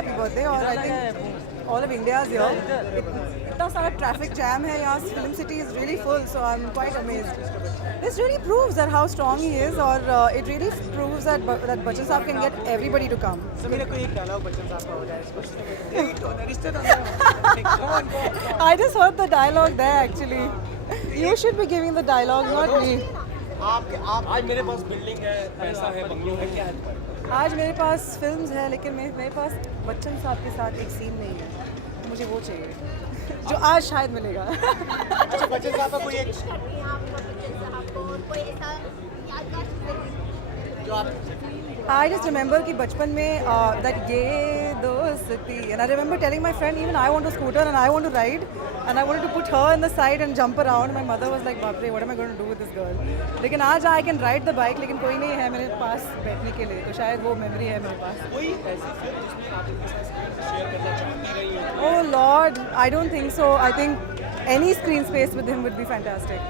happy birthday. और I think all of India is here. इतना सारा traffic jam है यहाँ. Film City is really full, so I'm quite amazed. This really proves that how strong he is, और it really proves that Bachchan Saab can get everybody to come. So मेरे को एक dialogue Bachchan साहब का हो जाए इसको. रिश्तेदार. I just heard the dialogue there actually. You should be giving the dialogue, not me. आप आज मेरे पास बिल्डिंग है, पैसा है, बंगलो है, क्या है? आज मेरे पास फिल्म्स है, लेकिन मेरे पास बच्चन साहब के साथ एक सीन नहीं है. मुझे वो चाहिए जो आज शायद मिलेगा. अच्छा, बच्चन साहब का कोई एक जो आप I just remember कि बचपन में that ये दोस्ती, and I remember telling my friend even I want a scooter and I want to ride and I wanted to put her in the side and jump around. My mother was like, बाप रे, what am I going to do with this girl? लेकिन आज I can ride the bike, लेकिन कोई नहीं है मेरे पास बैठने के लिए, तो शायद वो मेमोरी है मेरे पास. कोई ऐसी फिल्म जिसमें आप इनके साथ शेयर करना चाहती रही हो? Oh Lord, I don't think so. I think any screen space with him would be fantastic.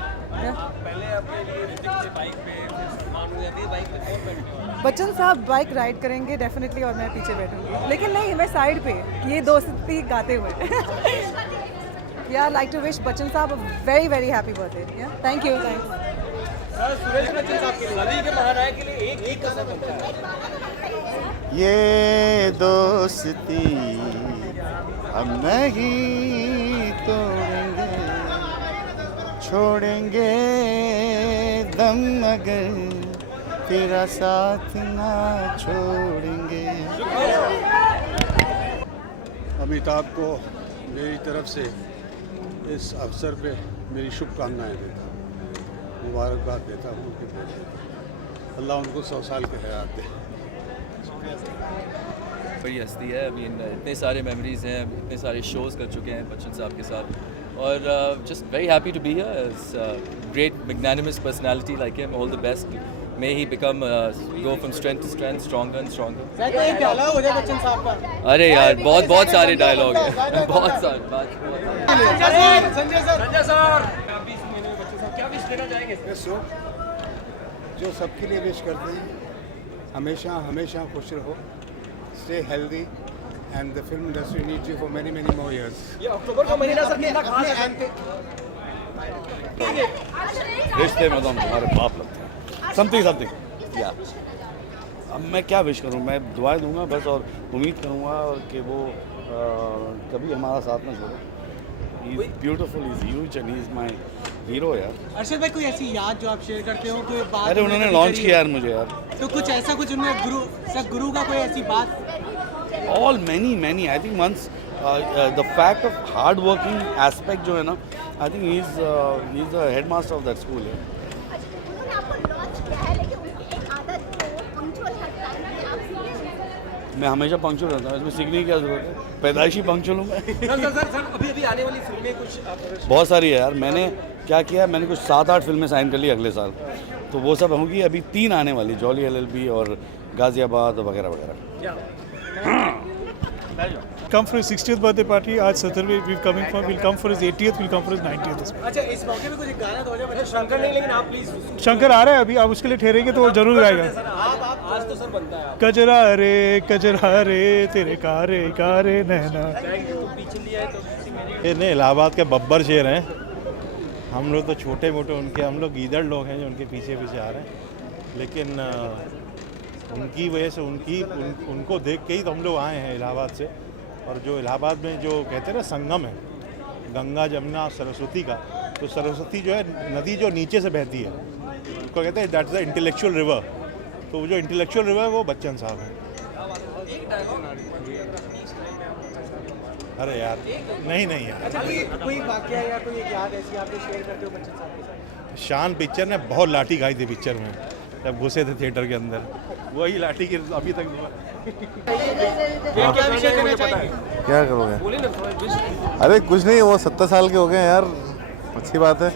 Yeah. पहले अपने लिए ऋतिक से बाइक पे, सलमान हो जाती है बाइक पे, कौन बैठने वाला? बच्चन साहब बाइक राइड करेंगे डेफिनेटली, और मैं पीछे बैठूंगी, लेकिन नहीं, मैं साइड पे ये दोस्ती गाते हुए. या लाइक टू विश बच्चन साहब a very very happy birthday. Thank you. Sir, Suresh Bachchan साहब के लिए सदी के महानायक के लिए एक कसम बनता है. ये दोस्ती हम नहीं तोड़ेंगे, छोड़ेंगे दम मगर तेरा साथ ना छोड़ेंगे. अमिताभ को मेरी तरफ से इस अवसर पे मेरी शुभकामनाएं देता हूँ, मुबारकबाद देता हूँ उनके बर्थडे. अल्लाह उनको 100 साल के हयात दे. बड़ी हस्ती है. अभी इतने सारे मेमोरीज हैं, इतने सारे शोज़ कर चुके हैं बच्चन साहब के साथ, और just very happy to be here. Great magnanimous personality like him. All the best. May he become go from strength to strength, stronger and stronger. Sir, कोई एक डायलॉग हो जाए बच्चन साहब का. अरे यार, बहुत सारे डायलॉग हैं. बहुत सारे. संजय सर 20 महीने में बच्चन साहब क्या विश देना चाहेंगे? जो सबके लिए विश करते हैं, हमेशा हमेशा खुश रहो, stay healthy, and the film industry needs you for many many more years. ये अक्टूबर का महीना सर कितना खास है? रिश्ते में तो हम तुम्हारे बाप लगते हैं. समथिंग या अब मैं क्या विश करूं, मैं दुआएं दूंगा बस, और उम्मीद करूंगा कि वो कभी हमारा साथ ना छोड़े. He is beautiful, he is huge and he is my hero यार. अर्शद भाई, कोई ऐसी याद जो आप शेयर करते हो, कोई बात? अरे उन्होंने लॉन्च किया यार मुझे यार. तो कुछ ऐसा, कुछ उन्होंने गुरु का कोई ऐसी बात? All many I think once the fact of hard working aspect जो है ना, I think he is the head master of that school है. मैं हमेशा पंक्चुअल रहता हूँ, इसमें सीखने की क्या जरूरत है. पैदाइशी पंक्चुअल हूँ मैं. सर अभी आने वाली फिल्में कुछ बहुत सारी है यार. मैंने क्या किया, मैंने कुछ 7-8 फिल्में साइन कर ली अगले साल, तो वो सब होंगी. अभी 3 आने वाली, जॉली LLB और गाजियाबाद वगैरह वगैरह. Come for his 60th birthday party. आज 17th we'll come for his 80th, we'll come for his 90th. अच्छा, इस मौके पे कुछ गाना तो हो जाए. शंकर नहीं, लेकिन आप प्लीज. शंकर आ रहा है अभी, आप उसके लिए ठहरेंगे तो वो जरूर गाएगा. आप आज तो सर बनता है. कजरा रे तेरे कारे नैना. पीछे लिया है तो ये नहीं, इलाहाबाद के बब्बर शेर हैं. हम लोग तो छोटे मोटे उनके, हम लोग गीदड़ लोग हैं जो उनके पीछे आ रहे हैं, लेकिन उनकी वजह से उनको देख के ही तो हम लोग आए हैं इलाहाबाद से. और जो इलाहाबाद में जो कहते हैं ना संगम है गंगा जमुना सरस्वती का, तो सरस्वती जो है नदी जो नीचे से बहती है, उसको कहते हैं दैट्स द इंटेलेक्चुअल रिवर. तो वो जो इंटेलेक्चुअल रिवर है वो बच्चन साहब हैं. अरे यार नहीं यार. अच्छा, कोई वाकया या कोई एक याद ऐसी आप शेयर करते हो बच्चन साहब के साथ? शान पिक्चर ने बहुत लाठी खाई थी पिक्चर में, जब घुसे थे थिएटर के अंदर, वही लाठी की अभी तक. क्या विषय करना चाहेंगे? क्या करोगे? अरे कुछ नहीं, वो 70 साल के हो गए यार, अच्छी बात है.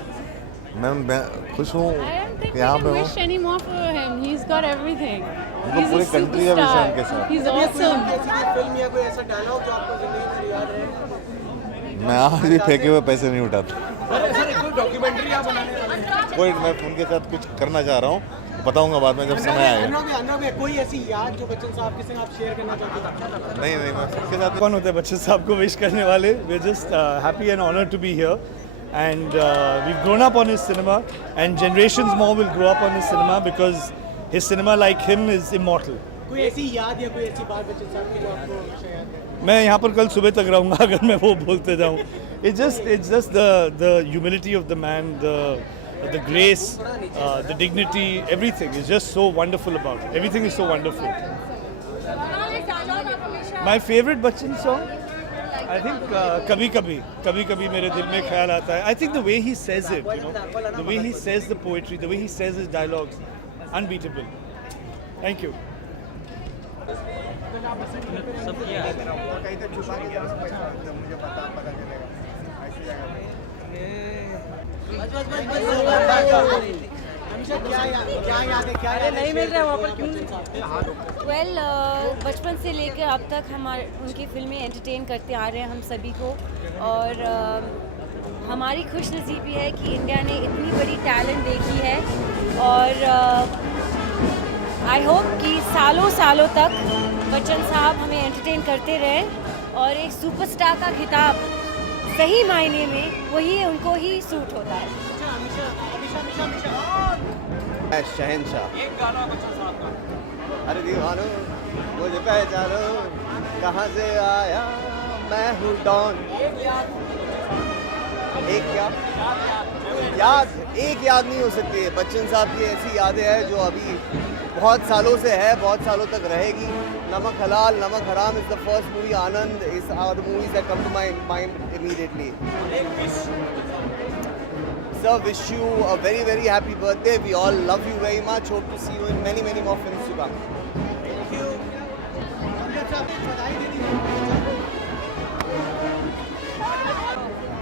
मैं खुश हूँ यहाँ पे हूँ. पूरी कंट्री का विषय उनके साथ. फिल्म या कोई ऐसा डायलॉग जो आपको जिंदगी में याद रहे? मैं आज भी फेंके हुए पैसे नहीं उठाता. सर कोई डॉक्यूमेंट्री आप बनाने वाले हैं? कोई मैं उनके साथ कुछ करना चाह रहा हूँ, बताऊंगा बाद में जब समय आएगा। अनुराग भाई, कोई ऐसी याद जो बच्चन साहब के संग आप शेयर करना चाहते हैं? नहीं नहीं, मैं सबके साथ कौन होते हैं बच्चन साहब को विश करने वाले? We are just happy and honoured to be here and we've grown up on his cinema and generations more will grow up on his cinema because his cinema like him is immortal. कोई ऐसी याद या कोई ऐसी बात बच्चन साहब की जो आपको हमेशा याद है? मैं यहाँ पर कल सुबह तक रहूँगा अगर मैं वो बोलते जाऊँ. It's just the humility of the man, the grace, the dignity, everything is just so wonderful about it. Everything is so wonderful. My favorite Bachchan song, I think कभी कभी मेरे दिल में ख्याल आता है. I think the way he says it, you know, the way he says the poetry, the way he says his dialogues, unbeatable. Thank you. हमेशा क्या याद है, क्या नहीं मिल रहा है वहाँ पर क्यों? वेल बचपन से लेकर अब तक हमारे उनकी फिल्में एंटरटेन करते आ रहे हैं हम सभी को, और हमारी खुशनसीबी है कि इंडिया ने इतनी बड़ी टैलेंट देखी है, और आई होप कि सालों सालों तक बच्चन साहब हमें एंटरटेन करते रहे, और एक सुपरस्टार का खिताब सही मायने में वही उनको ही सूट होता है. शहनशाह. एक गाना बच्चन साहब का. अरे दीवानो मुझे पहचानो, कहाँ से आया मैं हूँ डॉन. एक क्या याद नहीं हो सकती है. बच्चन साहब की ऐसी यादें हैं जो अभी बहुत सालों से है, बहुत सालों तक रहेगी. नमक Halaal Namak Haraam is the first movie. Anand is are the movies that come to my mind immediately. Sir, wish you a very very happy birthday. We all love you very much. Hope to see you in many more films to come. Thank you.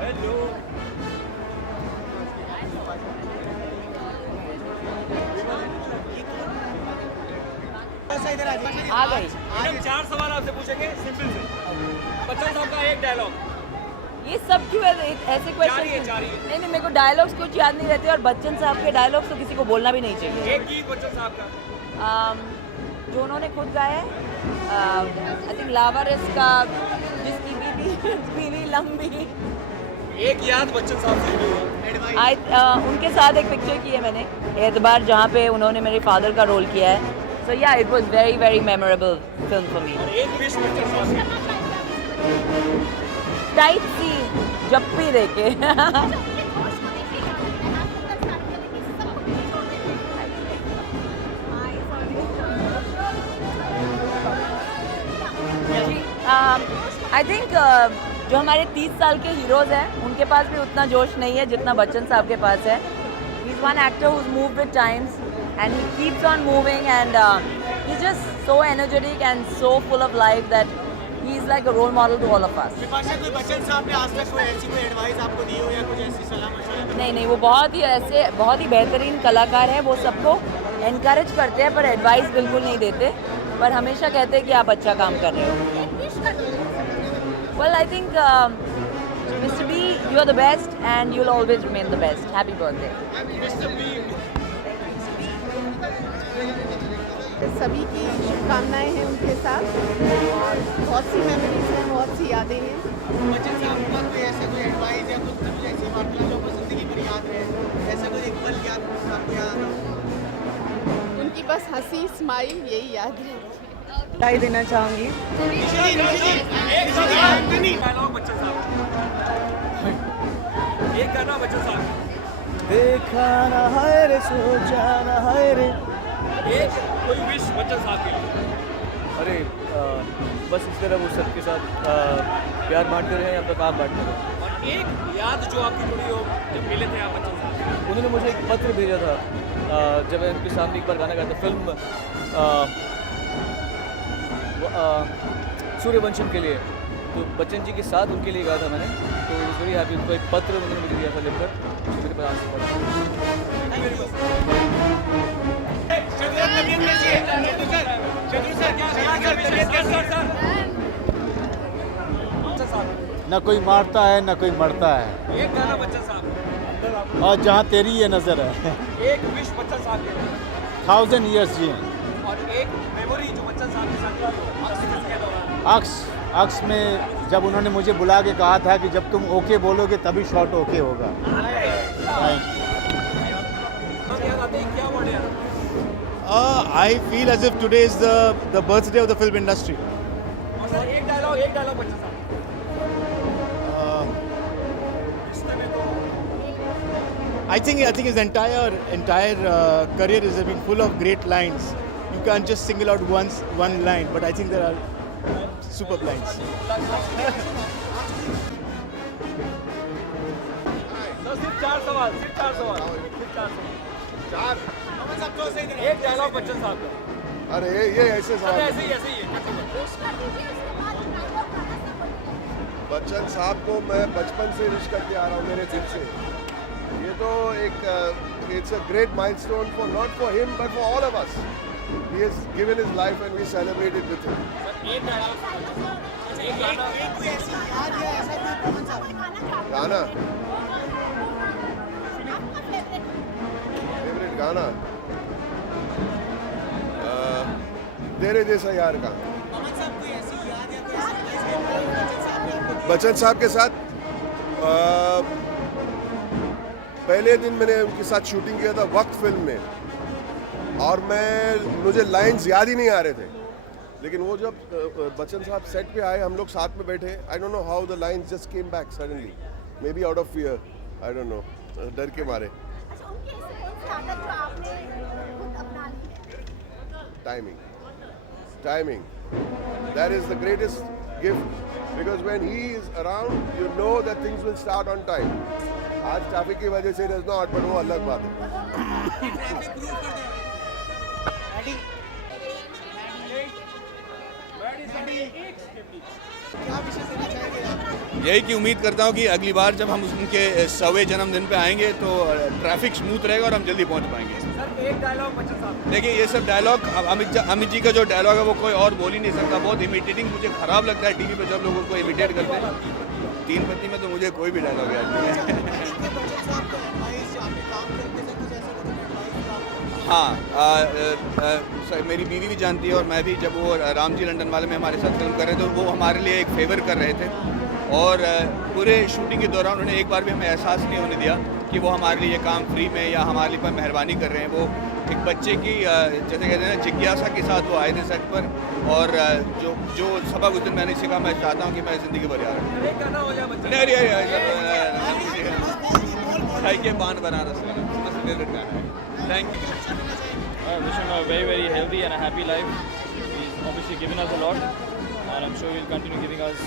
Hello. आ गई. Madam 4 सवाल आपसे पूछेंगे simple से. बच्चन साहब का एक dialogue. ये सब क्यों ऐसे क्वेश्चन? नहीं, मेरे को डायलॉग्स कुछ याद नहीं रहते, और बच्चन साहब के डायलॉग्स तो किसी को बोलना भी नहीं चाहिए. एक गीत बच्चन साहब का जो उन्होंने खुद गाया है, आई थिंक लावारिस का, जिसकी बीवी लंबी. एक याद बच्चन साहब से भी. उनके साथ एक पिक्चर की है मैंने, एतबार, जहाँ पे उन्होंने मेरे फादर का रोल किया है. सो या it was very very memorable film for me. एक विश बच्चन साहब से. टाइट सी जप्पी देके. आई थिंक जो हमारे 30 साल के हीरोज़ हैं उनके पास भी उतना जोश नहीं है जितना बच्चन साहब के पास है. He is one actor who is moved with times and he keeps on moving, and he's just so energetic and so full of life that he's like a role model to all of us. Bipasha, कोई बच्चन साहब ने आज तक कोई ऐसी कोई advice आपको दी हो या कुछ ऐसी सलाह मशवरा? नहीं, वो बहुत ही बेहतरीन कलाकार हैं. वो सबको एनकरेज करते हैं पर एडवाइस बिल्कुल नहीं देते, पर हमेशा कहते हैं कि आप अच्छा काम कर रहे हो. Well, I think Mr. B, you are the best and you'll always remain the best. Happy birthday. Mr. B. सभी की शुभकामनाएं हैं उनके साथ, और बहुत सी मेमोरीज हैं, बहुत सी यादें हैं. बच्चन साहब का कोई ऐसा कोई एडवाइस या कुछ ऐसी वार्ता जो आपको जिंदगी भर याद है, ऐसा कोई एक पल याद आपको याद हो? उनकी बस हंसी, स्माइल, यही याद है. बधाई देना चाहूँगी. एक डायलॉग बच्चन साहब. एक गाना बच्चन साहब. देखा ना है रे, सोचा ना है रे. एक कोई विश बच्चन साहब के लिए. अरे बस इस तरह वो सबके साथ प्यार बांटते रहे, अब तक आप बांटते रहे. और एक याद जो आपकी जुड़ी हो जब मिले थे आप बच्चन साहब. उन्होंने मुझे एक पत्र भेजा था जब मैं उनके सामने एक बार गाना गाया था फिल्म सूर्यवंशम के लिए, तो बच्चन जी के साथ उनके लिए गाया था मैंने. तो वेरी हैप्पी. उनको एक पत्र उन्होंने मुझे दिया था लिखकर, जो मेरे पास आज ना कोई मारता है ना कोई मरता है. एक गाना बच्चन साहब. और जहाँ तेरी ये नज़र है. एक विश बच्चन साहब के लिए. 1000 ईयर्स जिए। और एक मेमोरी जो बच्चन साहब के साथ के दौरान अक्स में जब उन्होंने मुझे बुला के कहा था कि जब तुम ओके बोलोगे तभी शॉट ओके होगा। क्या वर्ड है? I feel as if today is the birthday of the film industry. और सर एक डायलॉग बच्चन साहब। I think his entire career has been full of great lines. You can't just single out one line, but I think there are superb lines. तो सिर्फ चार सवाल। एक dialogue Bachchan साहब का। अरे ये ऐसे सवाल। ऐसे ही है। बच्चन साहब को मैं बचपन से विश करके आ रहा हूँ मेरे दिल से। ये तो एक it's a great milestone for not for him but for all of us. He has given his life and we celebrated with him. गाना फेवरेट गाना तेरे जैसा यार का। बच्चन साहब के साथ पहले दिन मैंने उनके साथ शूटिंग किया था वक्त फिल्म में, और मुझे लाइन्स याद ही नहीं आ रहे थे, लेकिन वो जब बच्चन साहब सेट पे आए, हम लोग साथ में बैठे, I don't know how the lines just came back suddenly, may be out of fear, I don't know, डर के मारे। Timing that is the greatest gift, because when he is around you know that things will start on time. आज traffic की वजह से does not, but वो अलग बात है। यही की उम्मीद करता हूँ कि अगली बार जब हम उनके 100वें जन्मदिन पे आएंगे तो ट्रैफिक स्मूथ रहेगा और हम जल्दी पहुँच पाएंगे। सर एक डायलॉग बच्चन साहब। देखिए ये सब डायलॉग अमित जी का जो डायलॉग है वो कोई और बोल ही नहीं सकता। बहुत इमिटेटिंग मुझे खराब लगता है टीवी पे जब लोग उसको इमिटेट करते हैं। तीन पत्नी में तो मुझे कोई भी डायलॉग याद नहीं है। हाँ, मेरी बीवी भी जानती है और मैं भी, जब वो राम जी लंदन वाले में हमारे साथ फिल्म कर रहे थे, वो हमारे लिए एक फेवर कर रहे थे, और पूरे शूटिंग के दौरान उन्होंने एक बार भी हमें एहसास नहीं होने दिया कि वो हमारे लिए काम फ्री में या हमारे लिए पर मेहरबानी कर रहे हैं। वो एक बच्चे की जैसे कहते हैं जिज्ञासा के साथ वो आए थे सेट पर, और जो सबक उस दिन मैंने सीखा, मैं चाहता हूँ कि मैं ज़िंदगी भर याद रखूँ। के बान बनारस फेवरेट गाना है। Thank you. I wish him a very, very healthy and a happy life. He's obviously given us a lot, and I'm sure he'll continue giving us.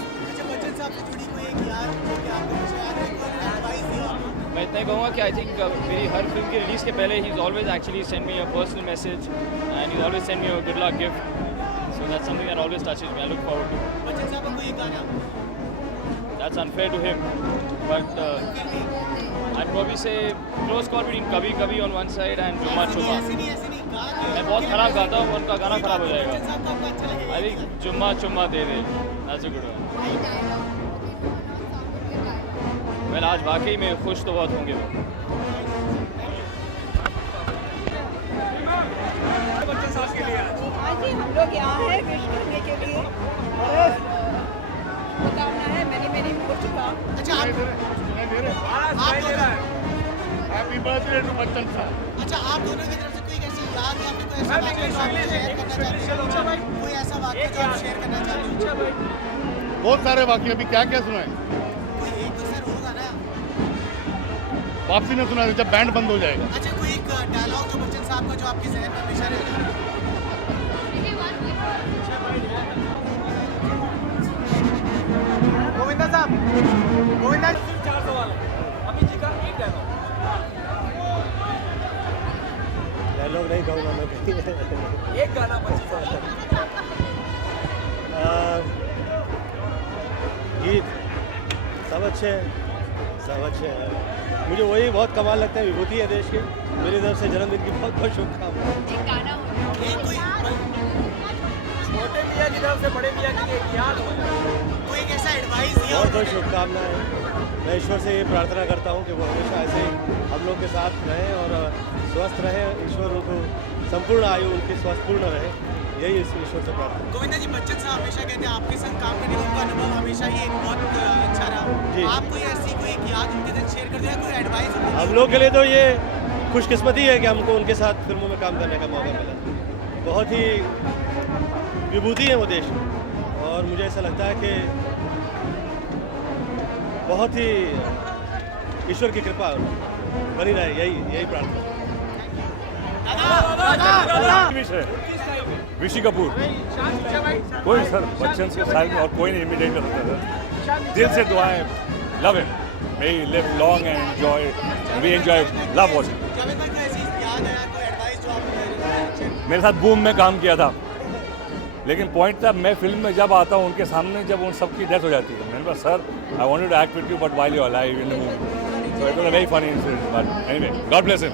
मैं इतना ही कहूँगा कि आई थिंक मेरी हर फिल्म की रिलीज़ के पहले he's always actually sent me a personal message, and he's always sent me a good luck gift. So that's something that always touches me. I look forward to. That's unfair to him, but I'd probably say close call between Kabhi Kabhi on one side and Jumma Chumma. मैं बहुत खराब गाता हूँ, उनका गाना खराब हो जाएगा। I think Jumma Chumma they they, that's a good one. well, आज वाकई में खुश तो बहुत होंगे वो। आज ही हम लोग यहाँ हैं विश करने के लिए, और बताना है मैंने मेरी हो चुका। अच्छा Happy birthday to बच्चन साहब। अच्छा, आप दोनों की तरफ से कोई ऐसी याद या फिर कोई ऐसा वाक़या जो आप शेयर करना चाहते हैं? कोई ऐसा वाक़या जो आप शेयर करना चाहते हैं? बहुत सारे वाक्य, अभी क्या क्या सुनाए? कोई एक तो सर होगा ना। वापसी में सुना जब बैंड बंद हो जाएगा। अच्छा, कोई एक डायलॉग जो बच्चन साहब का जो आपके ज़हन में हमेशा रहेगा? गोविंदा साहब, गोविंदा सिर्फ 4 सवाल है। अमित जी का एक डायलॉग नहीं कहूँगा मैं। एक गाना बच्चन साहब। गीत सब अच्छे हैं, सब अच्छे हैं। मुझे वही बहुत कमाल लगता है, विभूति है देश की। मेरी तरफ से जन्मदिन की बहुत बहुत शुभकामनाएं। छोटे मियाँ की तरफ से बड़े मियाँ की एक याद हो, कोई एक ऐसा एडवाइस दिया? बहुत बहुत शुभकामनाएं। मैं ईश्वर से ये प्रार्थना करता हूँ कि वो हमेशा ऐसे ही हम लोग के साथ रहें और स्वस्थ रहें। ईश्वर उनको संपूर्ण आयु उनकी स्वास्थ्यपूर्ण रहे, यही ईश्वर से प्रार्थना। गोविंदा जी, बच्चन साहब हमेशा कहते हैं आपके संग काम करने का उनका अनुभव हमेशा ही बहुत अच्छा रहा। आपको ये ऐसी कोई एक याद उनके साथ शेयर कर दिया, कोई एडवाइस? हम लोग के लिए तो ये खुशकिस्मती है कि हमको उनके साथ फिल्मों में काम करने का मौका मिला। बहुत ही विभूति है वो देश, और मुझे ऐसा लगता है कि बहुत ही ईश्वर की कृपा बनी रहे, यही प्रार्थना। ऋषि कपूर, कोई सर बच्चन के साइड में और कोई नहीं इमिटेट कर सकता सर। दिल से दुआएं, love him, may he live long and enjoy, we enjoy, love watching. मेरे साथ बूम में काम किया था, लेकिन पॉइंट था मैं फिल्म में जब आता हूँ उनके सामने, जब उन सबकी डेथ हो जाती है, मैंने कहा sir I wanted to act with you but while you are alive in the movie, so it was a very funny incident, but anyway God bless him.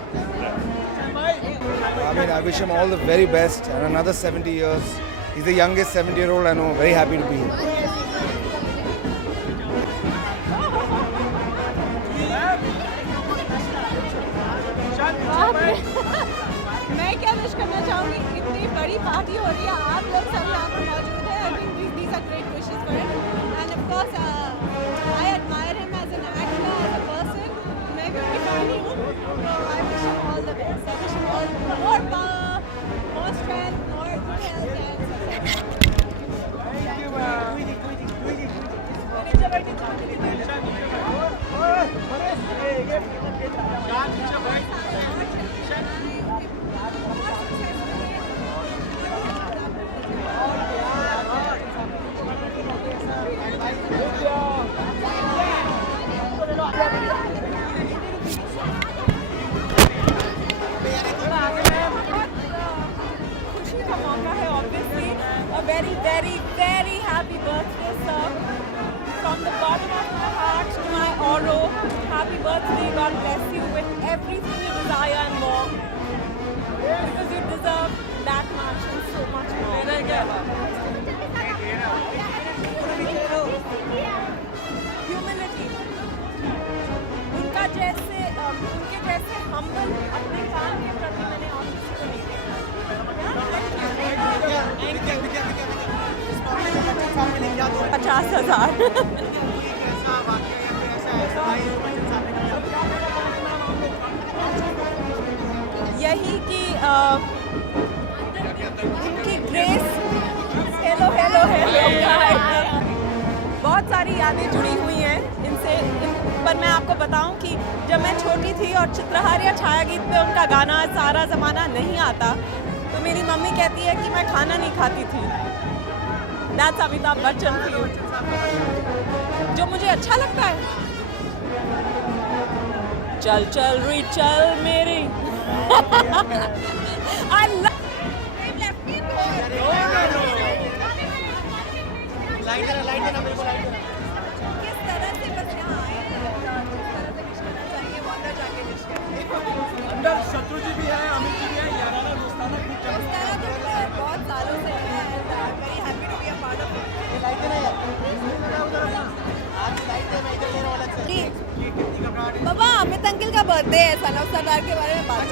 I mean, I wish him all the very best and another 70 years. He's the youngest 70-year-old I know. Very happy to be here. मैं क्या wish करना चाहूँगी, इतनी बड़ी party हो रही है, आप लोग सब यहाँ पर मौजूद हैं। I think these are great wishes for him. And of course, I admire him as an actor, as a person. मैं भी उनकी फैन ही हूँ, so I wish him all the best. I wish him all more power, more strength, more good health and खुशी का मौका है, obviously. A very, very, very happy birthday, sir. From the bottom of my heart to my Oro, happy birthday. God bless you with everything you desire and more. Because you deserve that much and so much more. Humility. उनके जैसे humble अपने काम के प्रति मैंने और किसी को नहीं देखा। 50,000। यही कि इनकी ग्रेस, हेलो हेलो हेलो, बहुत सारी यादें जुड़ी हुई हैं इनसे। पर मैं आपको बताऊं कि जब मैं छोटी थी और चित्रहार या छाया गीत पे उनका गाना सारा ज़माना नहीं आता, तो मेरी मम्मी कहती है कि मैं खाना नहीं खाती थी। That's अमिताभ बच्चन थी, जो मुझे अच्छा लगता है। चल चल री चल मेरी I love किस तरह से बस यहाँ आए हैं, जिस तरह से विश करना चाहिए वो अंदर जाके विश करें। अंदर शत्रु जी भी है, अमित जी भी है, याराना दोस्ताना इस तरह तो बहुत सालों से है and I'm very happy to be a part of it. Baba Amit uncle का बर्थडे है, सनम सरदार के बारे में बात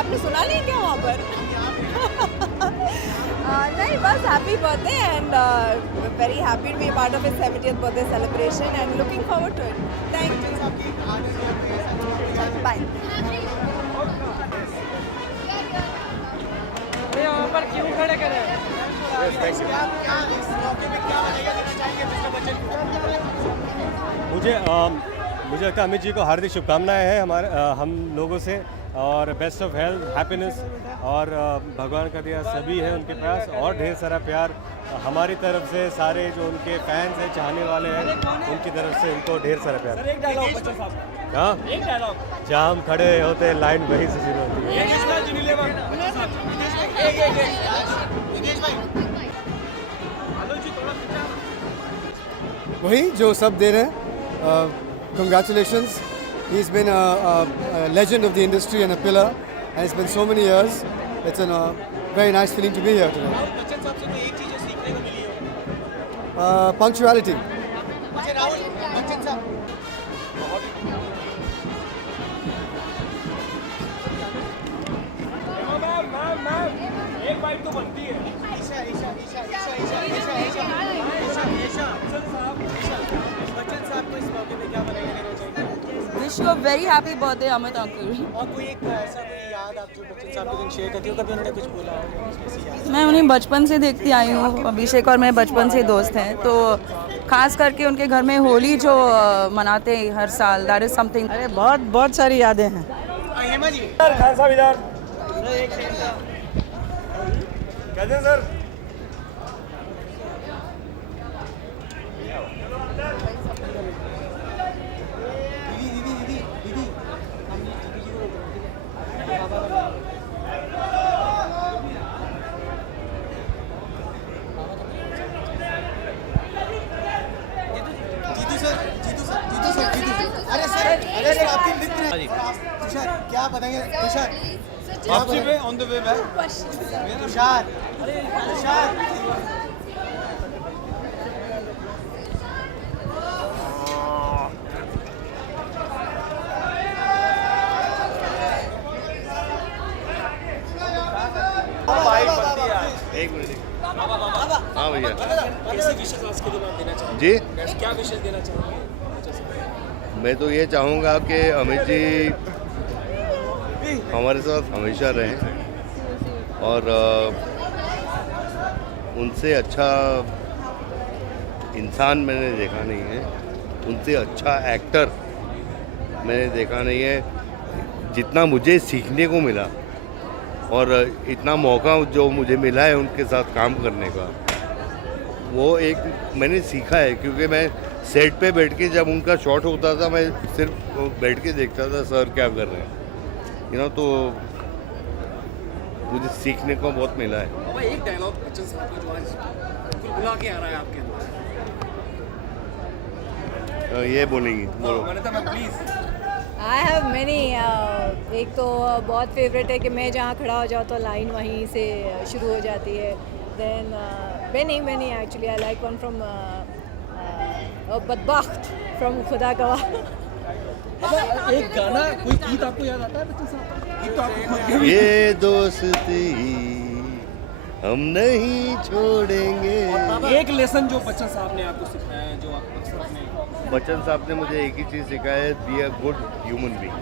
आपने सुना नहीं क्या वहाँ पर? नहीं, बस happy birthday and very happy to be part of his 70th birthday celebration and looking forward to it. Thank you, bye. यहाँ पर क्यों खड़े करें? मुझे लगता है अमित जी को हार्दिक शुभकामनाएं हैं हमारे हम लोगों से, और बेस्ट ऑफ हेल्थ, हैप्पीनेस, और भगवान का दिया सभी है उनके पास, और ढेर सारा प्यार हमारी तरफ से, सारे जो उनके फैंस हैं, चाहने वाले हैं, उनकी तरफ से उनको ढेर सारा प्यार। एक डायलॉग बच्चन साहब, हाँ, एक डायलॉग जहाँ हम खड़े होते हैं लाइन वहीं से शुरू होती है। वही जो सब दे रहे हैं। Congratulations. He's been a legend of the industry and a pillar, and it's been so many years. It's a very nice feeling to be here today. Bachchan साहब से कोई एक चीज़ जो सीखने को मिली हो? Punctuality. अच्छा राहुल, बच्चन साहब बच्चन साहब को इस मौके पे क्या बधाई देना चाहिए? Wish you a very happy birthday Amit uncle. और कोई एक ऐसा कोई याद आप जो बच्चन साहब के दिन शेयर करती हो, कभी उन्होंने कुछ बोला हो ऐसी याद? मैं उन्हें बचपन से देखती आई हूँ, अभिषेक और मैं बचपन से दोस्त हैं, तो खास करके उनके घर में होली जो मनाते हैं हर साल, दैट इज समथिंग। अरे बहुत बहुत सारी यादें हैं। हेमा जी खान साहब इधर एक सेकंड का कैसे हैं सर? अरे सर आपके मित्र हैं तुषार, क्या बताएंगे तुषार? वापसी पे on the way back. Tushar Tushar एक मिनट। हाँ भैया कैसे विशेष आज के दिन आप देना चाहेंगे? जी, क्या विशेष देना चाहेंगे? मैं तो ये चाहूँगा कि अमित जी हमारे साथ हमेशा रहें और उनसे अच्छा इंसान मैंने देखा नहीं है, उनसे अच्छा एक्टर मैंने देखा नहीं है। जितना मुझे सीखने को मिला और इतना मौका जो मुझे मिला है उनके साथ काम करने का, वो एक मैंने सीखा है। क्योंकि मैं सेट पे बैठ के जब उनका शॉट होता था, मैं सिर्फ बैठ के देखता था सर क्या कर रहे हैं, तो मुझे सीखने को बहुत मिला है। एक डायलॉग बच्चन साहब का जो आज बुला के आ रहा है आपके अंदर, ये बोलेंगी, बोलो। Ma'am please. I have many. एक तो बहुत फेवरेट है कि मैं जहाँ खड़ा हो जाऊँ तो लाइन वहीं से शुरू हो जाती है। Then many actually I like one from Badbakht from Khuda Gawah. एक गाना कोई गीत आपको याद आता है बच्चन साहब का? गीत तो आपको ये दोस्ती हम नहीं छोड़ेंगे। एक लेसन जो बच्चन साहब ने आपको सिखाया है, जो आप अक्सर अपने बच्चन साहब ने मुझे एक ही चीज़ सिखाया है, be a good human being.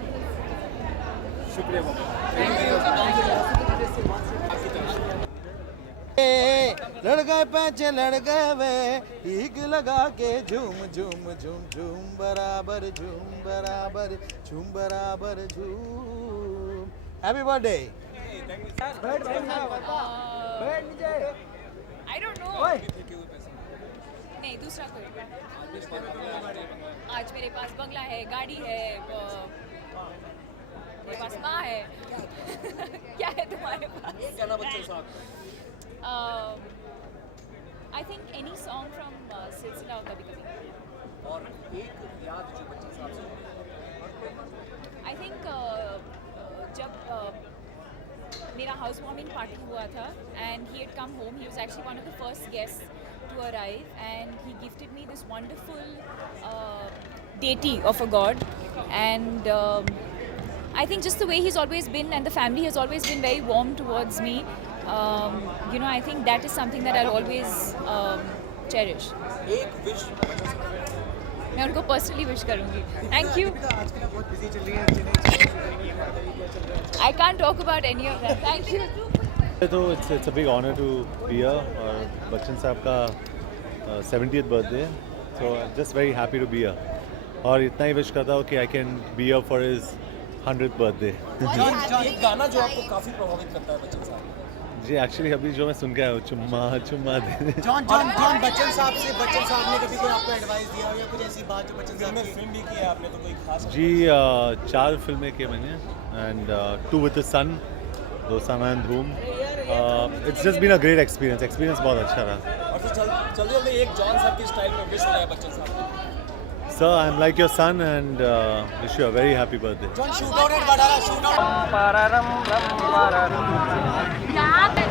शुक्रिया बाबा। लड़ गए पैचे लड़ गए वे, ईग लगा के झूम झूम झूम झूम बराबर झूम बराबर झूम बराबर झूम। Happy birthday. I don't know, नहीं दूसरा कोई। आज मेरे पास बंगला है, गाड़ी है, मेरे पास माँ है। क्या है तुम्हारे पास? गाना बच्चन साहब I think any song from सिलसिला और कभी कभी। और एक याद जो बच्चन साहब से आई थिंक जब मेरा हाउस वार्मिंग पार्टी हुआ था and he had come home, he was actually one of the first guest to arrive and he gifted me this wonderful deity of a god, and I think just the way he's always been and the family has always been very warm towards me, I think that is something that I'll always cherish. एक wish मैं उनको personally wish करूँगी। Thank you. आजकल बहुत busy चल रही है, I can't talk about any of that. Thank you. तो it's a big honour to be here, और बच्चन साहब का 70th बर्थडे, so just very happy to be here. और इतना ही विश करता हूँ कि I can be here for his 100th birthday. एक गाना जो आपको काफी प्रभावित करता है बच्चन साहब? जी एक्चुअली अभी जो मैं सुन के आया हूँ, चुम्मा चुम्मा दे। जॉन बच्चन साहब ने कभी कोई आपको एडवाइस दिया या कुछ ऐसी बात जो बच्चन साहब ने फिल्म भी की है आपने, तो कोई खास? जी 4 फिल्में की मैंने, एंड 2 विद द सन, दो sun and Dhoom. It's just been a great experience बहुत अच्छा रहा। और फिर जल्दी एक जॉन साहब की स्टाइल में विश हो रहा है बच्चन साहब। Sir, I'm like your son and wish you a very happy birthday. John shoot out at Wadala, shoot out. यहाँ पे